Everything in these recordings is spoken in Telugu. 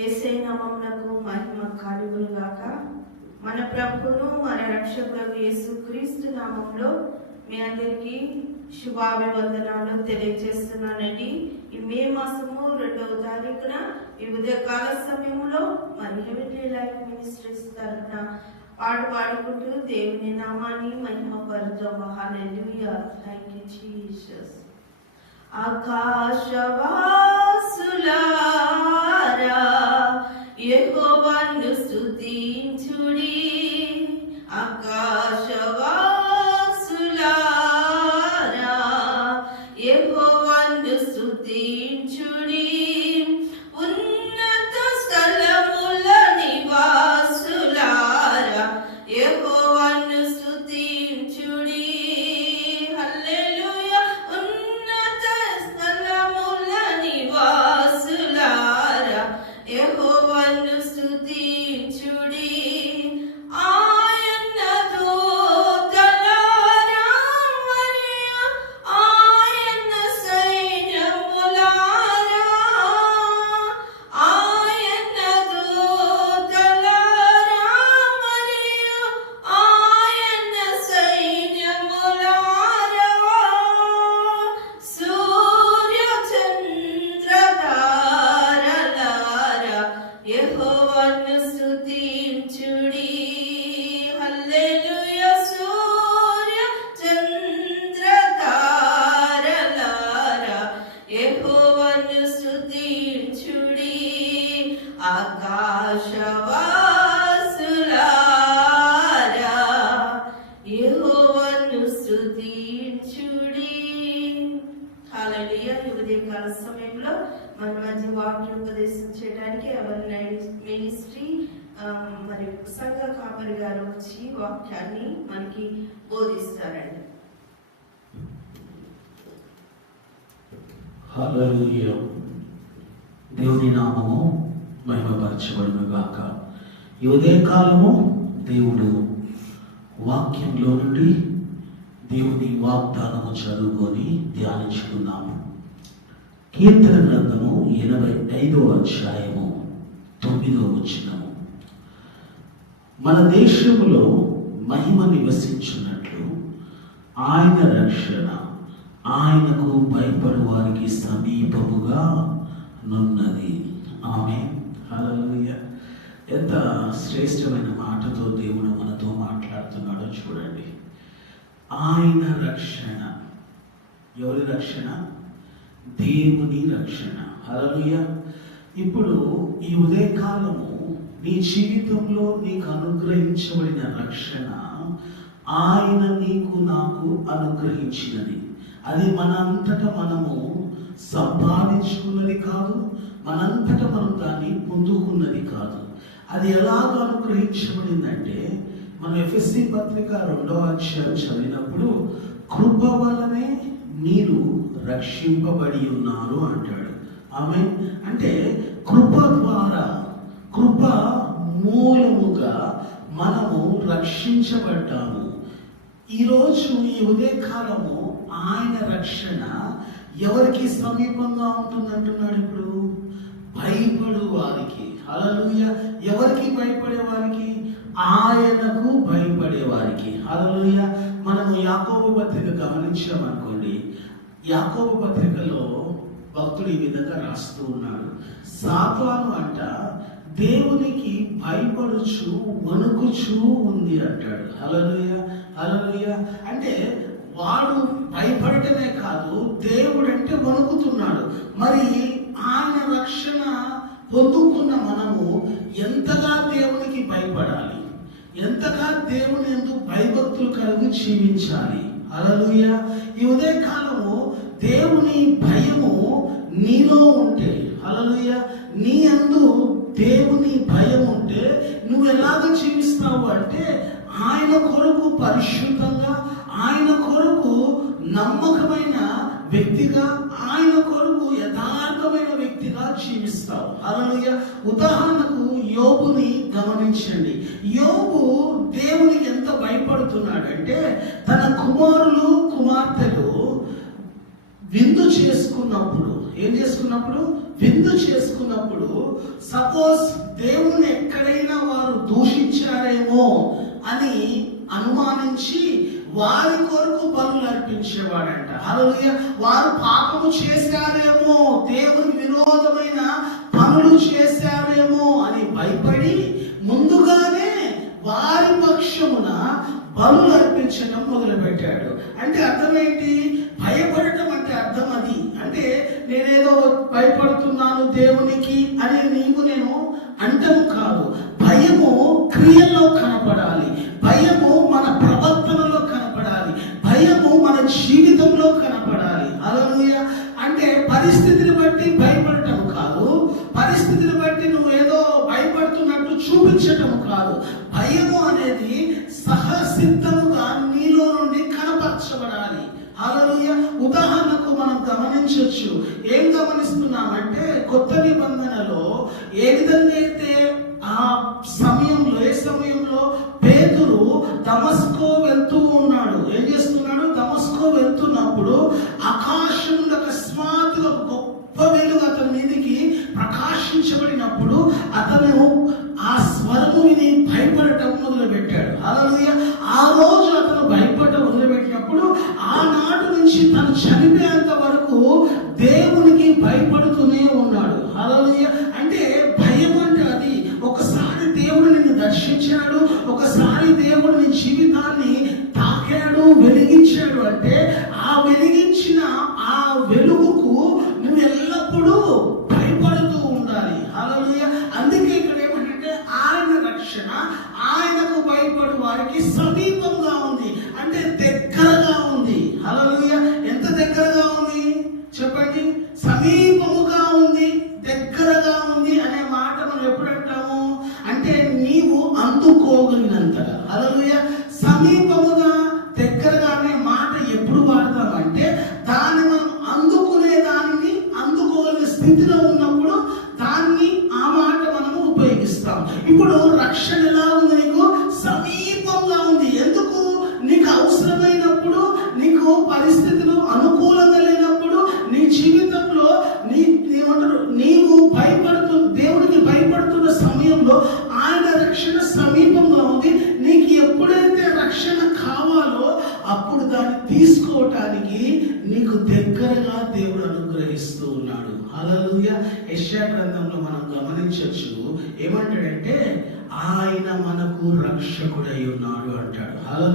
ఏసై నామమునకు మహిమ కాలుగులు గాక. మన ప్రభువును మన రక్షకులకు యేసు క్రీస్తు నామంలో మీ అందరికీ శుభాభివందనాలు తెలియజేస్తున్నానండి. ఈ మే మాసము రెండవ తారీఖున ఈ ఉదయకాల సమయంలో మరి హెవెన్లీ లైఫ్ మినిస్ట్రీస్ తరఫున పాడు పాడుకుంటూ దేవుని నామాన్ని మహిమ పరుద్దాం హల్లెలూయా. థ్యాంక్ యూ జీసస్ ఆకాశవాసులా సంఘ కాపరి గారు వచ్చి వాక్యాన్ని మనకి బోధిస్తారండి. దేవుని నామము మహిమపరచబడును గాక. ఈ ఉదయకాలము దేవుడు వాక్యంలో నుండి దేవుని వాగ్దానము చదువుకొని ధ్యానించుకున్నాము. కీర్తన గ్రంథము ఎనభై ఐదో అధ్యాయము తొమ్మిదో వచ్చినాము మన దేశంలో మహిమ నివసించినట్లు ఆయన రక్షణ ఆయనకు భయపడు వారికి సమీపముగా నున్నది. ఆమె హలలుయ ఎంత శ్రేష్టమైన మాటతో దేవుడు మనతో మాట్లాడుతున్నాడో చూడండి. ఆయన రక్షణ. ఎవరి రక్షణ? దేవుని రక్షణ. హలలుయ ఇప్పుడు ఈ ఉదయకాలము నీ జీవితంలో నీకు అనుగ్రహించబడిన రక్షణ ఆయన నీకు నాకు అనుగ్రహించినది. అది మనంతట మనము సంపాదించుకున్నది కాదు మనంతట మనం దాన్ని పొందుకున్నది కాదు. అది ఎలాగ అనుగ్రహించబడిందంటే మనం ఎఫ్ఎస్సి పత్రిక రెండవ అధ్యాయం చదివినప్పుడు కృప వల్లనే మీరు రక్షింపబడి ఉన్నారు అంటాడు. ఆమె అంటే కృప ద్వారా కృప మూలముగా మనము రక్షించబడ్డాము. ఈరోజు ఈ ఉదయకాలము ఆయన రక్షణ ఎవరికి సమీపంగా ఉంటుందంటున్నాడు ఇప్పుడు? భయపడు వారికి. అలలుయ ఎవరికి భయపడే వారికి? ఆయనకు భయపడే వారికి. అలలుయ మనము యాకోబు పత్రిక గమనించామనుకోండి. యాకోబు పత్రికలో భక్తుడు ఈ విధంగా రాస్తూ ఉన్నాడు. సాత్వాను అంట దేవునికి భయపడుచు వణుకుచు ఉంది అంటాడు అలలుయ అలలుయ అంటే వాడు భయపడటమే కాదు దేవుడు అంటే వణుకుతున్నాడు. మరి ఆయన రక్షణ పొందుకున్న మనము ఎంతగా దేవునికి భయపడాలి? ఎంతగా దేవుని ఎందుకు భయభక్తులు కలిగి జీవించాలి? అలలుయ ఈ ఉదయకాలము దేవుని భయము నీలో ఉంటే అలలుయ నీ అందు దేవుని భయం ఉంటే నువ్వు ఎలాగ జీవిస్తావు అంటే ఆయన కొరకు పరిశుద్ధంగా ఆయన కొరకు నమ్మకమైన వ్యక్తిగా ఆయన కొరకు యథార్థమైన వ్యక్తిగా జీవిస్తావు. అలలుయ ఉదాహరణకు యోగుని గమనించండి. యోగు దేవునికి ఎంత భయపడుతున్నాడంటే తన కుమారులు కుమార్తెలు విందు చేసుకున్న ఏం చేసుకున్నప్పుడు? విందు చేసుకున్నప్పుడు సపోజ్ దేవుణ్ణి ఎక్కడైనా వారు దూషించారేమో అని అనుమానించి వారి కొరకు బలులు అర్పించేవాడంట. హల్లెలూయ. వారు పాపము చేశారేమో దేవుని విరోధమైన పనులు చేశారేమో అని భయపడి ముందుగానే వారి పక్షమున బలు అర్పించడం మొదలుపెట్టాడు. అంటే అర్థం ఏంటి? భయపడటం అంటే అర్థం అది. అంటే నేనేదో భయపడుతున్నాను దేవునికి అని నీకు నేను అంటము కాదు. భయము క్రియల్లో కనపడాలి. భయము మన ప్రవర్తనలో కనపడాలి. భయము మన జీవితంలో కనపడాలి. అలనూయ అంటే పరిస్థితిని బట్టి భయపడటం కాదు. పరిస్థితిని బట్టి నువ్వు ఏదో భయపడుతున్నట్టు చూపించటం కాదు. భయము అనేది సహసిద్ధముగా నీలో నుండి కనపరచబడాలి. అలలుయ ఉదాహరణ గమనించవచ్చు ఏం గమనిస్తున్నామంటే కొత్త నిబంధనలో ఏ విధంగా రక్షణ ఆయనకు భయపడు వారికి సమీపంగా ఉంది. అంటే దగ్గరగా ఉంది. హల్లెలూయా. ఎంత దగ్గరగా ఉంది? చెప్పండి. సమీపముగా ఉంది దగ్గరగా ఉంది అనే మాట మనం ఎప్పుడంటాము అంటే నీవు అందుకోగలిగినంతగా. హల్లెలూయా. సమీపముగా దగ్గరగా అనే మాట ఎప్పుడు వాడతామంటే దాన్ని మనం అందుకునే దానిని అందుకోగలిగిన స్థితిలో ఉన్నప్పుడు దాన్ని ఆ మాట మనము ఉపయోగిస్తాం ఇప్పుడు రక్షణ ఎలా ఉంది నీకు? సమీపంగా ఉంది. ఎందుకు? నీకు అవసరమైనప్పుడు నీకు పరిస్థితులు అనుకూలంగా లేనప్పుడు నీ జీవితంలో నీ ఏమంటారు నీవు భయపడుతు దేవుడికి భయపడుతున్న సమయంలో ఆయన రక్షణ సమీపంగా ఉంది. నీకు ఎప్పుడైతే రక్షణ కావాలో అప్పుడు దాన్ని తీసుకోవటానికి నీకు దగ్గరగా దేవుడు అనుగ్రహిస్తూ ఉన్నాడు. హల్లెలూయ. యెషయా గ్రంథంలో మనం గమనించవచ్చు. ఏమంటాడంటే ఆయన మనకు రక్షకుడై ఉన్నాడు అంటాడు. అలా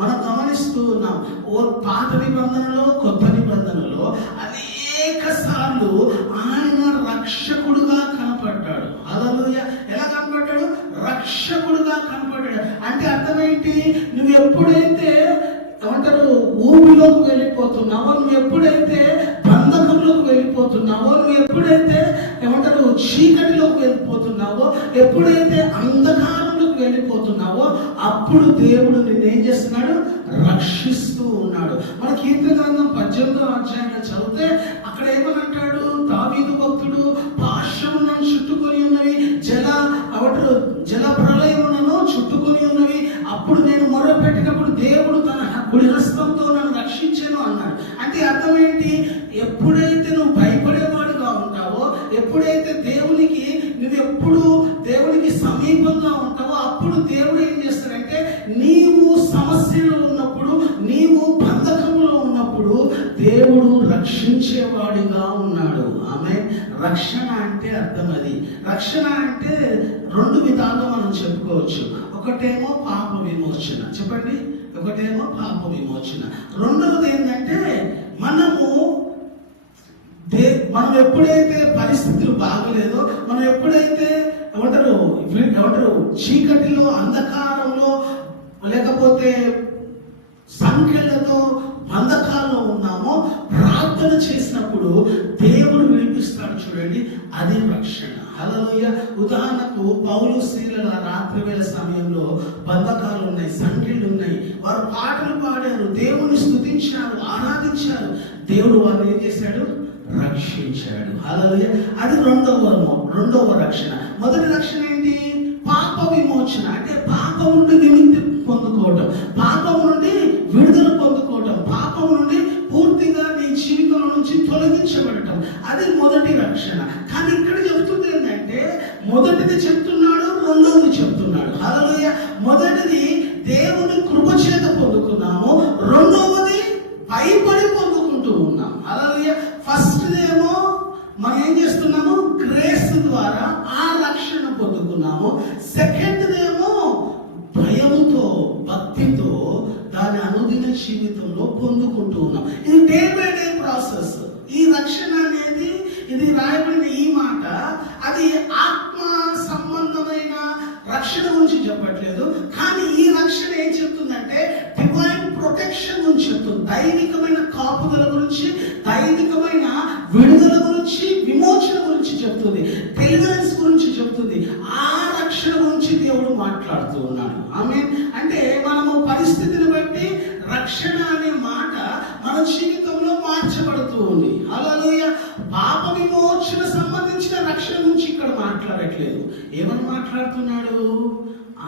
మనం గమనిస్తూ ఉన్నాం ఓ పాత నిబంధనలో కొత్త నిబంధనలో అనేక సార్లు ఆయన రక్షకుడుగా కనపడ్డాడు. హల్లెలూయ. ఎలా కనపడ్డాడు? రక్షకుడుగా కనపడ్డాడు. అంటే అర్థమేంటి? నువ్వు ఎప్పుడైతే ఏమంటారు ఊబిలోకి వెళ్ళిపోతున్నావో నువ్వు ఎప్పుడైతే బంధకంలోకి వెళ్ళిపోతున్నావో నువ్వు ఎప్పుడైతే ఏమంటారు చీకటిలోకి వెళ్ళిపోతున్నావో ఎప్పుడైతే అంధకారంలోకి వెళ్ళిపోతున్నావో అప్పుడు దేవుడు నిన్నేం చేస్తున్నాడు? రక్షిస్తూ ఉన్నాడు. మన కీర్తన గ్రంథం పద్దెనిమిదో అధ్యాయంలో చదివితే అక్కడ ఏమనంటాడు? దావీదు భక్తుడు పాశము నన్ను చుట్టుకొని ఉన్నవి జల అవటరు జల ప్రళయములను చుట్టుకొని ఉన్నవి అప్పుడు నేను మొరపెట్టినప్పుడు దేవుడు తన కుడిహస్తంతో నన్ను రక్షించాను అన్నాడు. అంటే అర్థం ఏంటి? ఎప్పుడైతే రక్షణ అంటే రెండు విధాలుగా మనం చెప్పుకోవచ్చు. ఒకటేమో పాప విమోచన. చెప్పండి. ఒకటేమో పాప విమోచన. రెండవది ఏంటంటే మనము దే మనం ఎప్పుడైతే పరిస్థితులు బాగలేదో మనం ఎప్పుడైతే ఏమంటారు ఏమంటారు చీకటిలో అంధకారంలో లేకపోతే సంఖ్యలతో బంధకాల్లో ఉన్నామో ప్రార్థన చేసినప్పుడు దేవుడు అలలోయ ఉదాహరణకు పౌలు స్త్రీల రాత్రి వేళ సమయంలో బంధకాలు ఉన్నాయి సంఖ్యలు ఉన్నాయి. వారు పాటలు పాడారు దేవుని స్తుతించారు ఆరాధించారు. దేవుడు వారిని ఏం చేశాడు? రక్షించాడు. అలలోయ అది రెండవ రెండవ రక్షణ. మొదటి రక్షణ ఏంటి? పాప విమోచన. అంటే పాపం నుండి విముక్తి పొందుకోవటం. పాపం నుండి విడుదల పొందుకోవటం. పాపం నుండి జీవితంలో పొందుకుంటూ ఉన్నాం. ఇది డే బై డే ప్రాసెస్ ఈ రక్షణ అనేది ఇది రాయబడిన ఈ మాట అది ఆత్మ సంబంధమైన రక్షణ గురించి చెప్పట్లేదు. కానీ ఈ రక్షణ ఏం చెప్తుందంటే డివైన్ ప్రొటెక్షన్ గురించి చెప్తుంది. దైవికమైన కాపుదల గురించి దైవికమైన విడుదల గురించి విమోచన గురించి చెప్తుంది. డెలివరెన్స్ గురించి చెప్తుంది. ఆ రక్షణ గురించి దేవుడు మాట్లాడుతూ ఉన్నాడు. ఆమె అంటే లేదు. ఏమని మాట్లాడుతున్నాడు?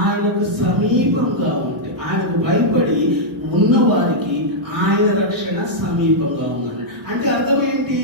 ఆయనకు సమీపంగా ఉంటే ఆయనకు భయపడి ఉన్న వారికి ఆయన రక్షణ సమీపంగా ఉందని అంటే అర్థం ఏంటి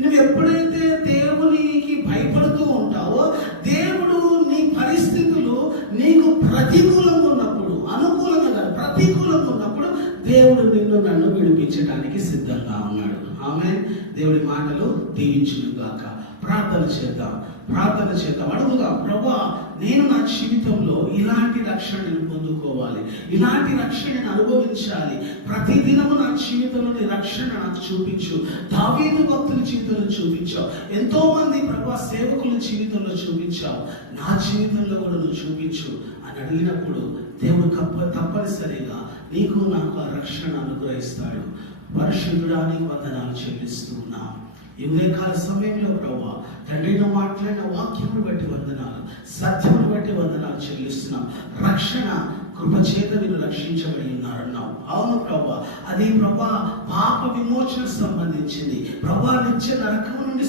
నువ్వు ఎప్పుడైతే దేవునికి భయపడుతూ ఉంటావో దేవుడు నీ పరిస్థితులు నీకు ప్రతికూలంగా ఉన్నప్పుడు అనుకూలంగా కాదు, ప్రతికూలంగా ఉన్నప్పుడు దేవుడు నిన్ను నన్ను విడిపించడానికి సిద్ధంగా ఉన్నాడు. ఆమె దేవుడి మాటలు దీవించును గాక ప్రార్థన చేద్దాం. ప్రార్థన చేద్దాం. అడుగుదాం ప్రభా నేను నా జీవితంలో ఇలాంటి రక్షణను పొందుకోవాలి. ఇలాంటి రక్షణను అనుభవించాలి. ప్రతి దినము నా జీవితంలో నీ రక్షణ నాకు చూపించు. దావీదు భక్తుల జీవితంలో చూపించావు. ఎంతో మంది ప్రభా సేవకుల జీవితంలో చూపించావు. నా జీవితంలో కూడా నువ్వు చూపించు. అని అడిగినప్పుడు దేవుడు తప్ప తప్పనిసరిగా నీకు నాకు ఆ రక్షణ అనుగ్రహిస్తాడు. పరిశుద్ధుడానికి వందనాలు చెల్లిస్తున్నాం. ఈ ఉదయకాల సమయంలో ప్రభా తండ్రిలో మాట్లాడిన వాక్యమును బట్టి వందనాలు సత్యమును బట్టి వందనాలు చెల్లిస్తున్నాం. రక్షణ కృపచేత నేను రక్షించబడి ఉన్నాడన్నావు అవును ప్రభా అది ప్రభా పాప విమోచన సంబంధించింది. ప్రభా నిత్య నరకం నుండి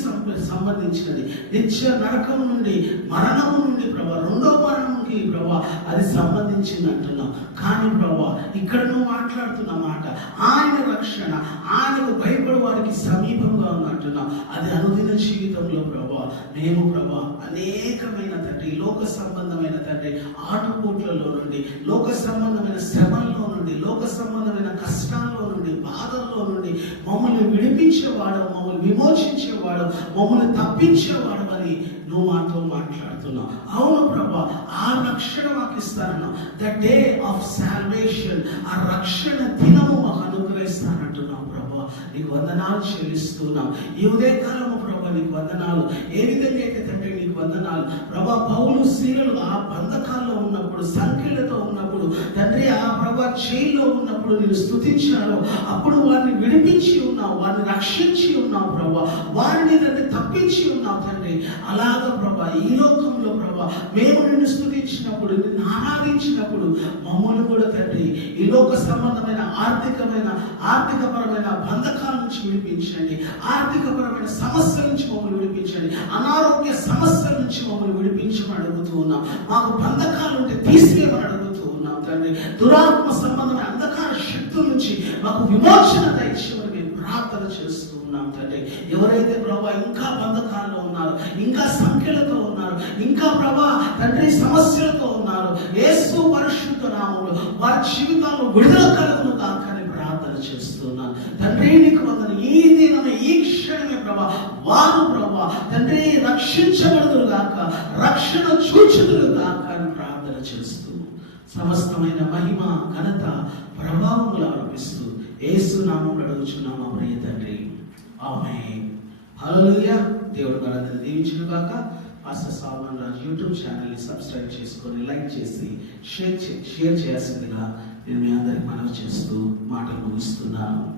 సంబంధించినది. నిత్య నరకం నుండి మరణము నుండి ప్రభా రెండో మరణంకి ప్రభా అది సంబంధించింది అంటున్నాం. కానీ ప్రభా ఇక్కడ నువ్వు మాట్లాడుతున్న మాట ఆయన రక్షణ ఆయనకు భయపడే వారికి సమీపంగా ఉన్నట్టున్నాం అది అనుదిన జీవితంలో ప్రభా మేము ప్రభా అనేకమైన తండ్రి లోక సంబంధమైన తండ్రి ఆటుపోట్లలో నుండి లోక సంబంధమైన శ్రమల్లో నుండి లోక సంబంధమైన కష్టాల్లో నుండి బాధల్లో నుండి మమ్మల్ని విడిపించేవాడు మమ్మల్ని విమోచించేవాడు మమ్మల్ని తప్పించేవాడు అని నువ్వు మాతో మాట్లాడుతున్నావు. అవును ప్రభా ఆ రక్షణ మాకు ఇస్తాను ద డే ఆఫ్ సాల్వేషన్ ఆ రక్షణ దినము మాకు అనుగ్రహిస్తానంటున్నావు ప్రభా. నీకు వందనాలు చెల్లిస్తున్నాం. ఈ ఉదయకాలము ప్రభా నీకు వందనాలు. ఏ విధంగా అయితే తండ్రి నీకు వందనాలు. ప్రభా పౌలు స్త్రీలు ఆ బంధకాల్లో ఉన్నప్పుడు సంఖ్యలతో ఉన్న తండ్రి ఆ ప్రభా జైల్లో ఉన్నప్పుడు నేను స్థుతించాను అప్పుడు వారిని విడిపించి ఉన్నావు వారిని రక్షించి ఉన్నావు ప్రభా. వారిని తండ్రి తప్పించి ఉన్నావు తండ్రి. అలాగ ప్రభా ఈ లోకంలో ప్రభా మేము నిన్ను స్థుతించినప్పుడు నిన్ను ఆరాధించినప్పుడు మమ్మల్ని కూడా తండ్రి ఈ లోక సంబంధమైన ఆర్థికమైన ఆర్థికపరమైన బంధకాల నుంచి విడిపించండి. ఆర్థికపరమైన సమస్యల నుంచి మమ్మల్ని విడిపించండి. అనారోగ్య సమస్యల నుంచి మమ్మల్ని విడిపించమని అడుగుతూ ఉన్నాం. మాకు బంధకాలు ఉంటే తీసివేయమని తండ్రి దురాత్మ సంబంధమైన అంధకార శక్తుల నుంచి మాకు విమోచన దయచేయమని మేము ప్రార్థన చేస్తూ ఉన్నాం తండ్రి. ఎవరైతే ప్రభా ఇంకా బంధకాల్లో ఉన్నారు ఇంకా సంఖ్యలతో ఉన్నారు ఇంకా ప్రభా తండ్రి సమస్యలతో ఉన్నారు ఏసు పరిశుద్ధ నామంలో వారి జీవితాల్లో విడుదల కలుగును కాకని ప్రార్థన చేస్తున్నాను తండ్రి నీకు వందన. ఈ దినమే ఈ క్షణమే ప్రభా వారు ప్రభా తండ్రి రక్షించబడదురు గాక రక్షణ చూచుదురు గాక అని ప్రార్థన చేస్తూ సమస్తమైన మహిమ ఘనత ప్రభావములు అర్పిస్తూ ఏసు నామం అడుగుచున్నాం మా ప్రియ తండ్రి. ఆమె హలోయ దేవుడు మనందరిని దీవించిన కాక మాస్టర్ సాల్మన్ రాజు యూట్యూబ్ ఛానల్ని సబ్స్క్రైబ్ చేసుకొని లైక్ చేసి షేర్ చే- షేర్ చేయాల్సిందిగా నేను మీ అందరికి మనవి చేస్తూ మాటలు ముగిస్తున్నాను.